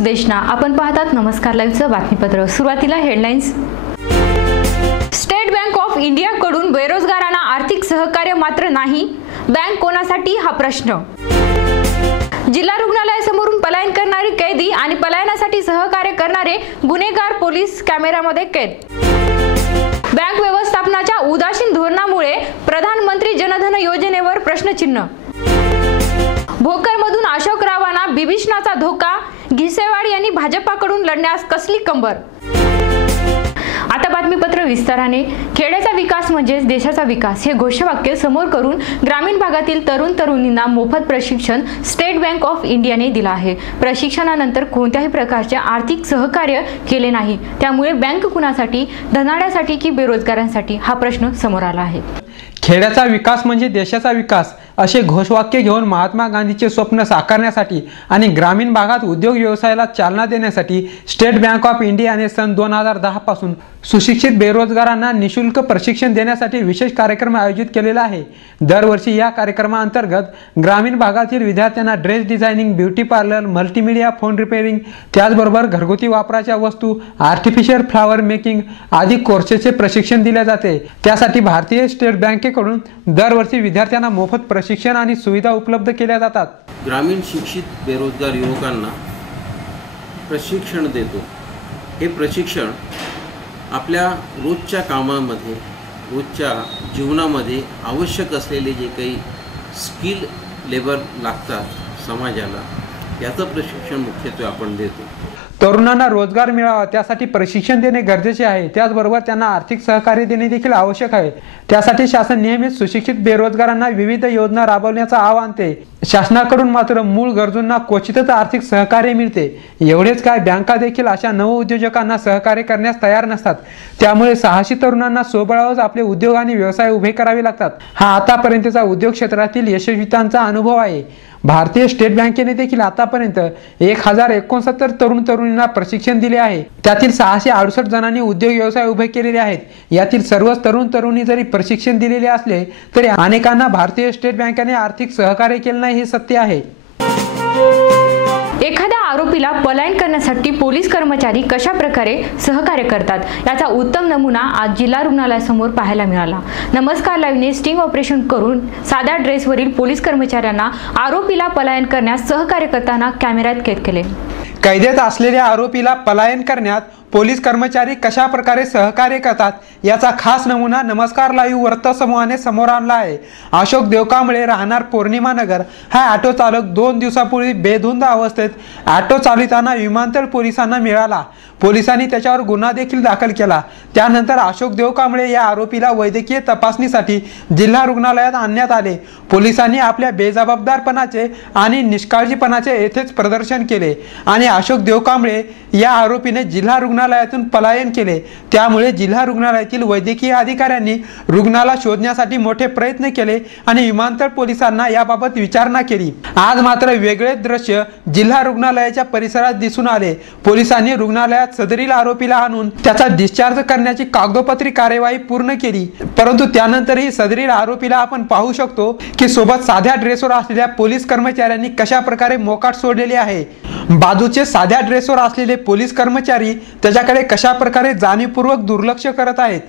सुदेशना आपण पाहतात नमस्कार लाईव्हचं बातमीपत्र. सुरुवातीला हेडलाईन्स स्टेट बँक ऑफ इंडियाकडून बेरोजगारांना आर्थिक सहकार्य मात्र नाही. बँक कोणासाठी? हा प्रश्न. जिल्हा रुग्णालयासमोरून पलायन करणारी कैदी आणि पलायनासाठी सहकार्य करणारे गुन्हेगार पोलीस कॅमेऱ्यामध्ये कैद. बँक व्यवस्थापनाच्या उदासीन धोरणामुळे प्रधानमंत्री जनधन योजनेवर प्रश्नचिन्ह. भोकरमधून अशोक रावांना बिभीषणाचा धोका. घिसेवाड यांनी भाजपाकडून लढण्यास कसली कंबर? आता बातमीपत्र विस्ताराने. खेड्याचा विकास म्हणजेच देशाचा विकास. हे घोषवाक्य समोर करून ग्रामीण भागातील तरुण तरुणींना मोफत प्रशिक्षण स्टेट बँक ऑफ इंडियाने दिलं आहे. प्रशिक्षणानंतर कोणत्याही प्रकारचे आर्थिक सहकार्य केले नाही. त्यामुळे बँक कुणासाठी? धनाड्यासाठी की बेरोजगारांसाठी? हा प्रश्न समोर आला आहे. खेड्याचा विकास म्हणजे देशाचा विकास. असे घोषवाक्य घेऊन महात्मा गांधीचे स्वप्न साकारण्यासाठी आणि ग्रामीण भागात उद्योग व्यवसायाला चालना देण्यासाठी स्टेट बँक ऑफ इंडियाने सन दोन हजार दहापासून सुशिक्षित बेरोजगारांना निशुल्क प्रशिक्षण देण्यासाठी विशेष कार्यक्रम आयोजित केलेला आहे. दरवर्षी या कार्यक्रमाअंतर्गत ग्रामीण भागातील विद्यार्थ्यांना dress designing beauty parlour multimedia phone repairing त्याचबरोबर घरगुती वापराच्या वस्तू आर्टिफिशियल फ्लावर मेकिंग आदी कोर्सेसचे प्रशिक्षण दिले जाते. त्यासाठी भारतीय स्टेट बँकेकडून दरवर्षी विद्यार्थ्यांना मोफत प्रशिक्षण आणि सुविधा उपलब्ध केल्या जातात. ग्रामीण शिक्षित बेरोजगार युवकांना प्रशिक्षण देतो. हे प्रशिक्षण आपल्या रोजच्या कामामध्ये रोजच्या जीवनामध्ये आवश्यक असलेले जे काही स्किल लेबर लागतात समाजाला याचं प्रशिक्षण मुख्यत्वे आपण देतो. तरुणांना रोजगार मिळावा त्यासाठी प्रशिक्षण देणे गरजेचे आहे. त्याचबरोबर त्यांना आर्थिक सहकार्य देणे देखील आवश्यक आहे. त्यासाठी शासन नेहमीच सुशिक्षित बेरोजगारांना विविध योजना राबवण्याचं आव्हान ते. शासनाकडून मात्र मूळ गरजूंना क्वचितच आर्थिक सहकार्य मिळते. एवढेच काय बँका देखील अशा नवउद्योजकांना सहकार्य करण्यास तयार नसतात. त्यामुळे साहसी तरुणांना सोबळावच आपले उद्योग आणि व्यवसाय उभे करावे लागतात. हा आतापर्यंतचा उद्योग क्षेत्रातील यशस्वीतांचा अनुभव आहे. भारतीय स्टेट बँकेने देखील आतापर्यंत एक हजार एकोणसत्तर तरुण तरुणींना प्रशिक्षण दिले आहे. त्यातील सहाशे अडुसष्ट जणांनी उद्योग व्यवसाय उभे केलेले आहेत. यातील सर्वच तरुण तरुणी जरी प्रशिक्षण दिलेले असले तरी अनेकांना भारतीय स्टेट बँकेने आर्थिक सहकार्य केले नाही हे सत्य आहे. एखाद्या आरोपीला पलायन करण्यासाठी पोलीस कर्मचारी कशा प्रकारे सहकार्य करतात याचा उत्तम नमुना आज जिल्हा रुग्णालयासमोर पाहायला मिळाला. नमस्कार लाईव्हने स्टिंग ऑपरेशन करून साध्या ड्रेसवरील पोलीस कर्मचाऱ्यांना आरोपीला पलायन करण्यास सहकार्य करताना कॅमेऱ्यात कैद केले. कैदेत असलेल्या आरोपीला पलायन करण्यात पोलीस कर्मचारी कशा प्रकारे सहकार्य करतात याचा खास नमुना नमस्कार लाईव्ह वृत्तसमूहाने समोर आणला आहे. अशोक देवकांबळे राहणार पौर्णिमा नगर. हा ऑटो चालक दोन दिवसापूर्वी बेधुंद अवस्थेत ऑटो चालविताना विमानतळ पोलिसांना मिळाला. पोलिसांनी त्याच्यावर गुन्हा देखील दाखल केला. त्यानंतर अशोक देवकांबळे या आरोपीला वैद्यकीय तपासणीसाठी जिल्हा रुग्णालयात आणण्यात आले. पोलिसांनी आपल्या बेजबाबदारपणाचे आणि निष्काळजीपणाचे येथेच प्रदर्शन केले आणि अशोक देवकांबळे या आरोपीने जिल्हा रुग्ण रुग्णालयातून पलायन केले. त्यामुळे जिल्हा रुग्णालयातील वैद्यकीय अधिकाऱ्यांनी रुग्णाला शोधण्यासाठी मोठे प्रयत्न केले आणि विमानतळ पोलिसांना याबाबत विचारणा केली. आज मात्र वेगळे दृश्य जिल्हा रुग्णालयाच्या परिसरात दिसून आले. पोलिसांनी रुग्णालयात सदरील आरोपीला आणून त्याचा डिस्चार्ज करण्याची कागदोपत्री कार्यवाही पूर्ण केली. परंतु त्यानंतरही सदरील आरोपीला आपण पाहू शकतो की सोबत साध्या ड्रेसवर असलेल्या पोलीस कर्मचाऱ्यांनी कशा प्रकारे मोकाट सोडलेली आहे. बाजूचे साध्या ड्रेसवर असलेले पोलीस कर्मचारी त्याच्याकडे कशा प्रकारे जाणीवपूर्वक दुर्लक्ष करत आहेत?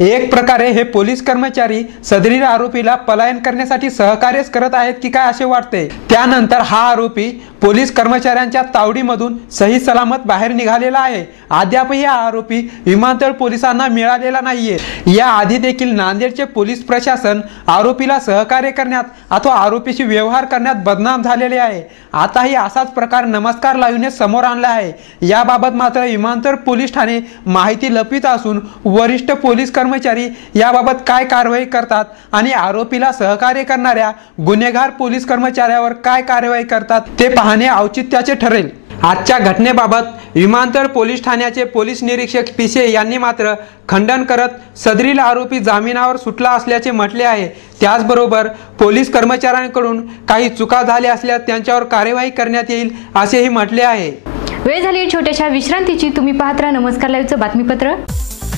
एक प्रकारे हे पोलीस कर्मचारी सदरील आरोपीला पलायन करण्यासाठी सहकार्यच करत आहेत की काय असे वाटते? त्यानंतर हा आरोपी पोलीस कर्मचाऱ्यांच्या तावडीमधून सही सलामत बाहेर निघालेला आहे. अद्यापही हा आरोपी विमानतळ पोलिसांना मिळालेला नाहीये. या आधी देखील नांदेडचे पोलीस प्रशासन आरोपीला सहकार्य करण्यात अथवा आरोपीशी व्यवहार करण्यात बदनाम झालेले आहे. आताही असाच प्रकार नमस्कार लाईव्हने समोर आणला आहे. याबाबत मात्र विमानतळ पोलीस ठाणे माहिती लपित असून वरिष्ठ पोलीस कर्मचारी याबाबत काय कारवाई करतात आणि आरोपीला सहकार्य करणाऱ्या गुन्हेगार पोलीस कर्मचाऱ्यावर काय कारवाई करतात ते पाहणे औचित्याचे ठरेल. आजच्या घटनेबाबत विमानतळ पोलीस ठाण्याचे पोलीस निरीक्षक पिसे यांनी मात्र खंडन करत सदरील आरोपी जामिनावर सुटला असल्याचे म्हटले आहे. त्याचबरोबर पोलीस कर्मचाऱ्यांकडून काही चुका झाल्या असल्यास त्यांच्यावर कार्यवाही करण्यात येईल असेही म्हटले आहे. वेळ झाली छोट्याशा विश्रांतीची. तुम्ही पाहत्रा नमस्कार लाईव्हचं बातमीपत्र.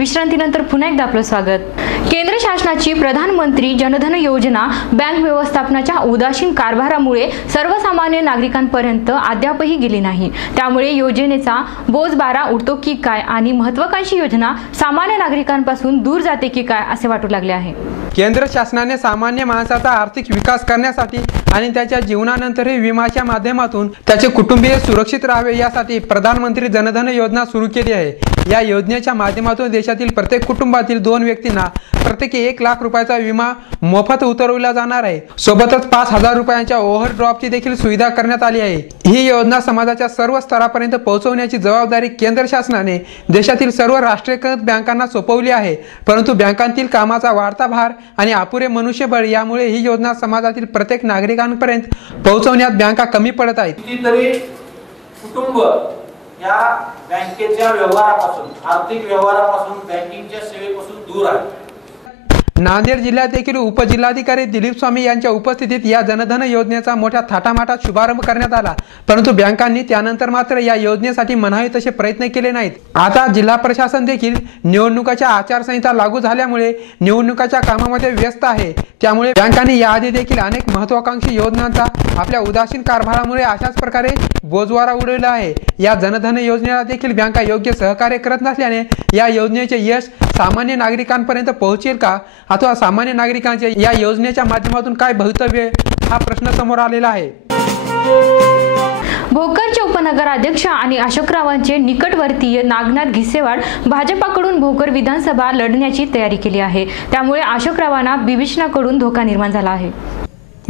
विश्रांतीनंतर पुन्हा एकदा आपलं स्वागत. केंद्र शासनाची प्रधानमंत्री जनधन योजना बँक व्यवस्थापनाच्या उदासीन कारभारामुळे सर्वसामान्य नागरिकांपर्यंत अद्यापही गेली नाही. त्यामुळे योजनेचा बोजबारा उडतो की काय आणि महत्वाकांक्षी योजना सामान्य नागरिकांपासून दूर जाते की काय असे वाटू लागले आहे. केंद्र शासनाने सामान्य माणसाचा आर्थिक विकास करण्यासाठी आणि त्याच्या जीवनानंतरही विमाच्या माध्यमातून त्याचे कुटुंबीय सुरक्षित राहावे यासाठी प्रधानमंत्री जनधन योजना सुरू केली आहे. या योजनेच्या माध्यमातून देशातील प्रत्येक कुटुंबातील दोन व्यक्तींना प्रत्येकी एक लाख रुपयाचा विमा मोफत उतरविला जाणार आहे. सोबतच पाच हजार रुपयांच्या ओव्हर ड्रॉपची देखील सुविधा करण्यात आली आहे. ही योजना समाजाच्या सर्व स्तरापर्यंत पोहोचवण्याची जबाबदारी केंद्र शासनाने देशातील सर्व राष्ट्रीयकृत बँकांना सोपवली आहे. परंतु बँकांतील कामाचा वाढता भार आणि अपुरे मनुष्यबळ यामुळे ही योजना समाजातील प्रत्येक नागरिकांपर्यंत पोहोचवण्यात बँका कमी पडत आहेत. कुटुंब या बँकेच्या व्यवहारापासून आर्थिक व्यवहारापासून बँकिंगच्या सेवेपासून दूर आहे. नांदेड जिल्ह्यात देखील उपजिल्हाधिकारी दिलीप स्वामी यांच्या उपस्थितीत या जनधन योजनेचा मोठ्या थाटामाटात शुभारंभ करण्यात आला. परंतु बँकांनी त्यानंतर मात्र या योजनेसाठी म्हणावे तसे प्रयत्न केले नाहीत. आता जिल्हा प्रशासन देखील निवडणुकाच्या आचारसंहिता लागू झाल्यामुळे निवडणुकाच्या कामामध्ये व्यस्त आहे. त्यामुळे बँकांनी याआधी देखील अनेक महत्वाकांक्षी योजनांचा आपल्या उदासीन कारभारामुळे अशाच प्रकारे बोजवारा उडवला आहे. या जनधन योजनेला देखील बँका योग्य सहकार्य करत नसल्याने या योजनेचे यश सामान्य नागरिकांपर्यंत पोहोचेल का? अथवा सामान्य नागरिकांचे या योजनेच्या माध्यमातून काय भवितव्य हा प्रश्न समोर आलेला आहे. भोकरचे उपनगराध्यक्ष आणि अशोकरावांचे निकटवर्तीय नागनाथ घिसेवाड भाजपाकडून भोकर विधानसभा लढण्याची तयारी केली आहे. त्यामुळे अशोकरावांना बिभीषणाकडून धोका निर्माण झाला आहे.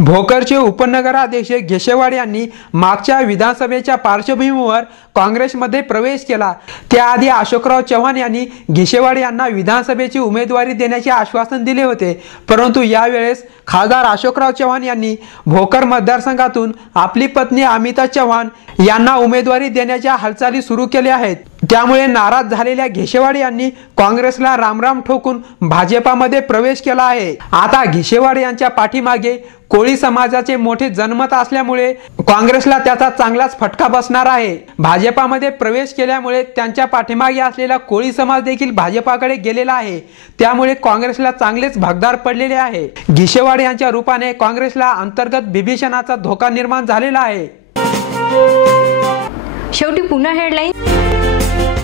भोकरचे उपनगराध्यक्ष घेशेवाड यांनी मागच्या विधानसभेच्या पार्श्वभूमीवर काँग्रेसमध्ये प्रवेश केला. त्याआधी अशोकराव चव्हाण यांनी घेशेवाड यांना विधानसभेची उमेदवारी देण्याचे आश्वासन दिले होते. परंतु यावेळेस खासदार अशोकराव चव्हाण यांनी भोकर मतदारसंघातून आपली पत्नी अमिता चव्हाण यांना उमेदवारी देण्याच्या हालचाली सुरू केल्या आहेत. त्यामुळे नाराज झालेल्या घेशेवाड यांनी काँग्रेसला रामराम ठोकून भाजपामध्ये प्रवेश केला आहे. आता घेशेवाड यांच्या पाठीमागे कोळी समाजाचे मोठे जनमत असल्यामुळे काँग्रेसला त्याचा चांगलाच फटका बसणार आहे. भाजपामध्ये प्रवेश केल्यामुळे त्यांच्या पाठीमागे असलेला कोळी समाज देखील भाजपाकडे गेलेला आहे. त्यामुळे काँग्रेसला चांगलेच भागदार पडलेले आहे. घिशेवाड यांच्या रूपाने काँग्रेसला अंतर्गत विभीषणाचा धोका निर्माण झालेला आहे. शेवटी पुन्हा हेडलाईन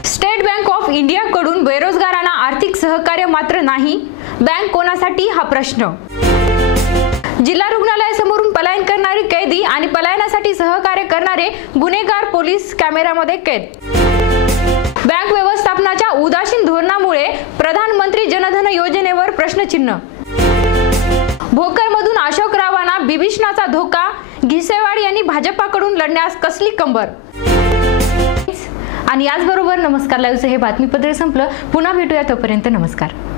स्टेट बँक ऑफ इंडियाकडून बेरोजगारांना आर्थिक सहकार्य मात्र नाही. बँक कोणासाठी? हा प्रश्न. जिल्हा रुग्णालयासमोरून पलायन करणारी कैदी आणि पलायनासाठी सहकार्य करणारे गुन्हेगार पोलीस कॅमेऱ्यामध्ये कैद. बँक व्यवस्थापनाच्या उदासीन धोरणामुळे प्रधानमंत्री जनधन योजनेवर प्रश्नचिन्ह. भोकरमधून अशोक रावांना बिभीषणाचा धोका घिसेवाड यांनी भाजपाकडून लढण्यास कसली कंबर? आणि याचबरोबर नमस्कार लाईव्हचं हे बातमीपत्र संपलं. पुन्हा भेटूया तोपर्यंत नमस्कार.